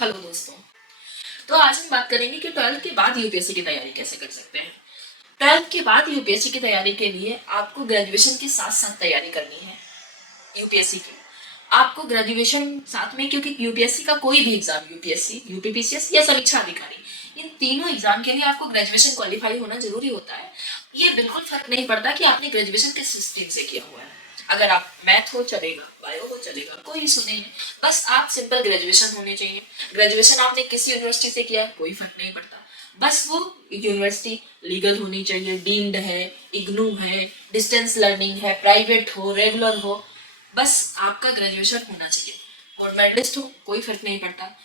Hello दोस्तों। तो आज हम बात करेंगे कि 12th के बाद यूपीएससी की तैयारी कैसे कर सकते हैं। 12th के बाद यूपीएससी की तैयारी के लिए आपको ग्रेजुएशन के साथ साथ तैयारी करनी है। यूपीएससी की आपको ग्रेजुएशन साथ में, क्योंकि यूपीएससी का कोई भी एग्जाम, यूपीएससी, यूपीपीसीएस या समीक्षा अधिकारी, इन तीनों एग्जाम के लिए आपको ग्रेजुएशन क्वालिफाई होना जरूरी होता है। ये बिल्कुल फर्क नहीं पड़ता कि आपने ग्रेजुएशन किस स्ट्रीम से किया हुआ है। अगर आप मैथ हो चलेगा, बायो हो चलेगा, कोई इशू नहीं है। बस आप सिंपल ग्रेजुएशन होने चाहिए। ग्रेजुएशन आपने किस यूनिवर्सिटी से किया है कोई फर्क नहीं पड़ता। बस वो यूनिवर्सिटी लीगल होनी चाहिए, डीम्ड है, इग्नू है, डिस्टेंस लर्निंग है, प्राइवेट हो, रेगुलर हो, बस आपका ग्रेजुएशन होना चाहिए। और मेडलिस्ट हो कोई फर्क नहीं पड़ता,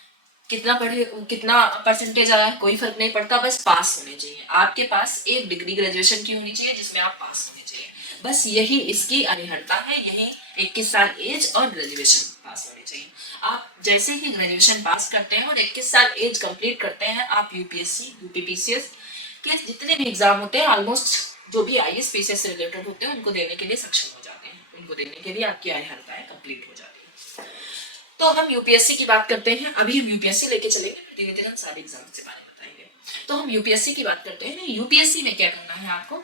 कितना पढ़े, कितना परसेंटेज आया है कोई फर्क नहीं पड़ता, बस पास होने चाहिए। आपके पास एक डिग्री ग्रेजुएशन की होनी चाहिए जिसमें आप पास होने चाहिए। बस यही इसकी अनिवार्यता है, यही 21 साल एज और ग्रेजुएशन पास होनी चाहिए। आप जैसे ही ग्रेजुएशन पास करते हैं और 21 साल एज कंप्लीट करते हैं, आप यूपीएससी, यूपीपीसीएस के जितने भी एग्जाम होते हैं, ऑलमोस्ट जो भी आईएएस पीसीएस से रिलेटेड होते हैं, उनको देने के लिए सक्षम हो जाते हैं। उनको देने के लिए आपकी अनिवार्यताएं कंप्लीट हो जाती है। तो हम यूपीएससी की बात करते हैं। अभी हम यूपीएससी लेके चलेंगे, धीरे धीरे हम सारे एग्जाम के बारे में बताएंगे। तो हम यूपीएससी की बात करते हैं। यूपीएससी में क्या करना है आपको,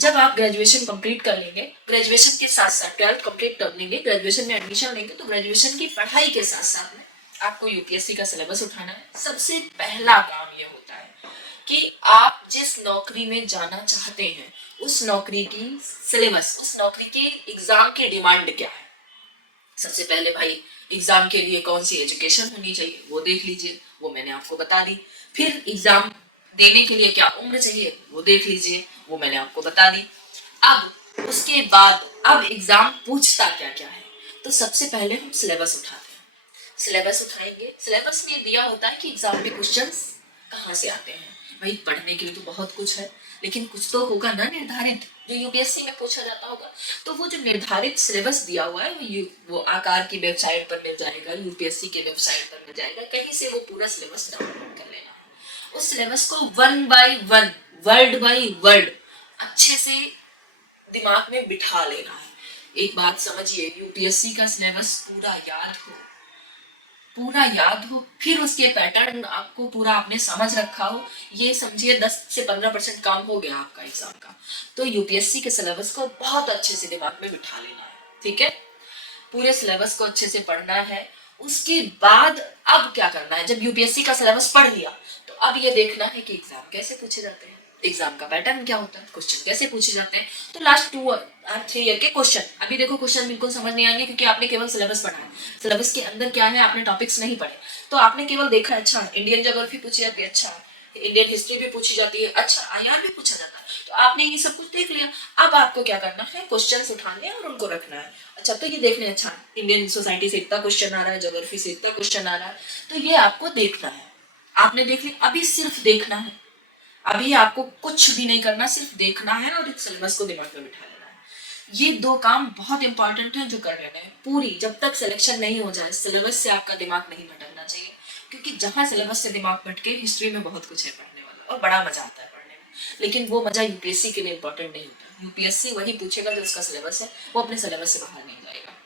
जब आप ग्रेजुएशन कंप्लीट कर लेंगे, ग्रेजुएशन के साथ साथ 12th कंप्लीट कर लेंगे, ग्रेजुएशन में एडमिशन लेंगे, तो ग्रेजुएशन की पढ़ाई के साथ साथ में आपको यूपीएससी का सिलेबस उठाना है। सबसे पहला काम ये होता है कि आप जिस नौकरी में जाना चाहते हैं उस नौकरी की सिलेबस, उस नौकरी के एग्जाम की डिमांड क्या है। सबसे पहले भाई एग्जाम के लिए कौन सी एजुकेशन होनी चाहिए वो देख लीजिए, वो मैंने आपको बता दी। फिर एग्जाम देने के लिए क्या उम्र चाहिए वो देख लीजिए, वो मैंने आपको बता दी। अब उसके बाद अब एग्जाम पूछता क्या क्या है, तो सबसे पहले हम सिलेबस उठाते हैं। सिलेबस उठाएंगे, सिलेबस में दिया होता है कि एग्जाम में क्वेश्चंस कहाँ से आते हैं। भाई पढ़ने के लिए तो बहुत कुछ है, लेकिन कुछ तो होगा ना निर्धारित, जो यूपीएससी में पूछा जाता होगा। तो वो जो निर्धारित सिलेबस दिया हुआ है वो आकार की वेबसाइट पर मिल जाएगा, यूपीएससी के वेबसाइट पर मिल जाएगा, कहीं से वो पूरा सिलेबस डाउनलोड कर लेना है। उस सिलेबस को one by one, word by word अच्छे से दिमाग में बिठा लेना है। एक बात समझिए, यूपीएससी का सिलेबस पूरा याद हो, फिर उसके पैटर्न आपको पूरा आपने समझ रखा हो, ये समझिए 10 से 15% काम हो गया आपका एग्जाम का। तो यूपीएससी के सिलेबस को बहुत अच्छे से दिमाग में बिठा लेना है, ठीक है। पूरे सिलेबस को अच्छे से पढ़ना है। उसके बाद अब क्या करना है, जब यूपीएससी का सिलेबस पढ़ लिया तो अब ये देखना है कि एग्जाम कैसे पूछे जाते हैं, एग्जाम का पैटर्न क्या होता है, क्वेश्चन कैसे पूछे जाते हैं। तो लास्ट 2 और 3 ईयर के क्वेश्चन, अभी देखो क्वेश्चन बिल्कुल समझ नहीं आएंगे क्योंकि आपने केवल सिलेबस पढ़ा है। सिलेबस के अंदर क्या है आपने टॉपिक्स नहीं पढ़े, तो आपने केवल देखा अच्छा इंडियन ज्योग्राफी पूछी जाती है, अच्छा इंडियन हिस्ट्री भी पूछी जाती है, अच्छा आईआर भी पूछा जाता है, तो आपने ये सब कुछ देख लिया। अब आपको क्या करना है, क्वेश्चंस उठाने और उनको रखना है। अच्छा तो ये देखने, अच्छा इंडियन सोसाइटी से इतना क्वेश्चन आ रहा है, ज्योग्राफी से इतना क्वेश्चन आ रहा है, तो ये आपको देखना है। आपने देख लिया, अभी सिर्फ देखना है, अभी आपको कुछ भी नहीं करना, सिर्फ देखना है और इस सिलेबस को दिमाग में बिठा लेना है। ये 2 काम बहुत इंपॉर्टेंट है जो कर लेना है। पूरी जब तक सिलेक्शन नहीं हो जाए, सिलेबस से आपका दिमाग नहीं भटकना चाहिए, क्योंकि जहां सिलेबस से दिमाग भटके, हिस्ट्री में बहुत कुछ है पढ़ने वाला और बड़ा मजा आता है पढ़ने में, लेकिन वो मजा यूपीएससी के लिए इंपॉर्टेंट नहीं होता। यूपीएससी वही पूछेगा जो उसका सिलेबस है, वो अपने सिलेबस से बाहर नहीं जाएगा,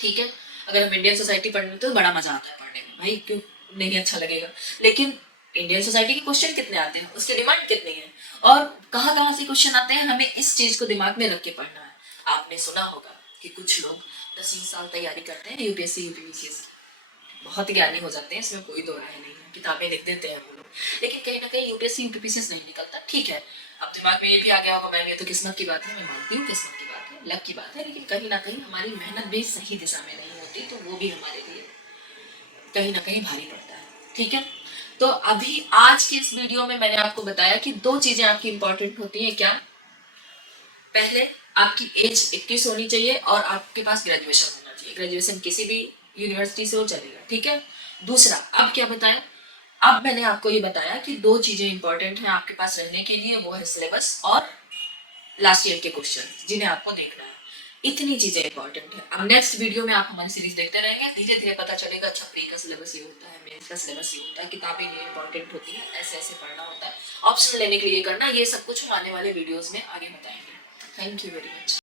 ठीक है। अगर हम इंडियन सोसाइटी पढ़ने तो बड़ा मजा आता है पढ़ने में, भाई क्यों नहीं अच्छा लगेगा, लेकिन इंडियन सोसाइटी के क्वेश्चन कितने आते हैं, उसकी डिमांड कितनी है और कहाँ कहाँ से क्वेश्चन आते हैं, हमें इस चीज को दिमाग में रख के पढ़ना है। आपने सुना होगा कि कुछ लोग 10 साल तैयारी करते हैं यूपीएससी यूपीपीसीएस, बहुत ज्ञानी हो जाते हैं, इसमें कोई दो राय नहीं है, किताबें लिख देते हैं वो लोग, लेकिन कहीं ना कहीं यूपीएससी यूपीपीसीएस नहीं निकलता। ठीक है, अब दिमाग में ये भी आ गया होगा मैम ये तो किस्मत की बात है, मैं मानती हूँ किस्मत की बात है, लक की बात है, लेकिन कहीं ना कहीं हमारी मेहनत भी सही दिशा में नहीं होती, तो वो भी हमारे लिए कहीं ना कहीं भारी पड़ता है, ठीक है। तो अभी आज की इस वीडियो में मैंने आपको बताया कि 2 चीजें आपकी इंपॉर्टेंट होती है। क्या, पहले आपकी एज 21 होनी चाहिए और आपके पास ग्रेजुएशन होना चाहिए, ग्रेजुएशन किसी भी यूनिवर्सिटी से हो चलेगा, ठीक है। दूसरा, अब क्या बताया, अब मैंने आपको ये बताया कि 2 चीजें इंपॉर्टेंट हैं आपके पास रहने के लिए, वो है सिलेबस और लास्ट ईयर के क्वेश्चन जिन्हें आपको देखना है। इतनी चीजें इंपॉर्टेंट है। अब नेक्स्ट वीडियो में आप हमारी सीरीज देखते रहेंगे, धीरे धीरे पता चलेगा अच्छा प्री का सिलेबस ये होता है, मेंस का सिलेबस ये होता है, किताबें ये इंपॉर्टेंट होती है, ऐसे ऐसे पढ़ना होता है, ऑप्शन लेने के लिए करना, ये सब कुछ हम आने वाले वीडियोस में आगे बताएंगे। Thank you very much.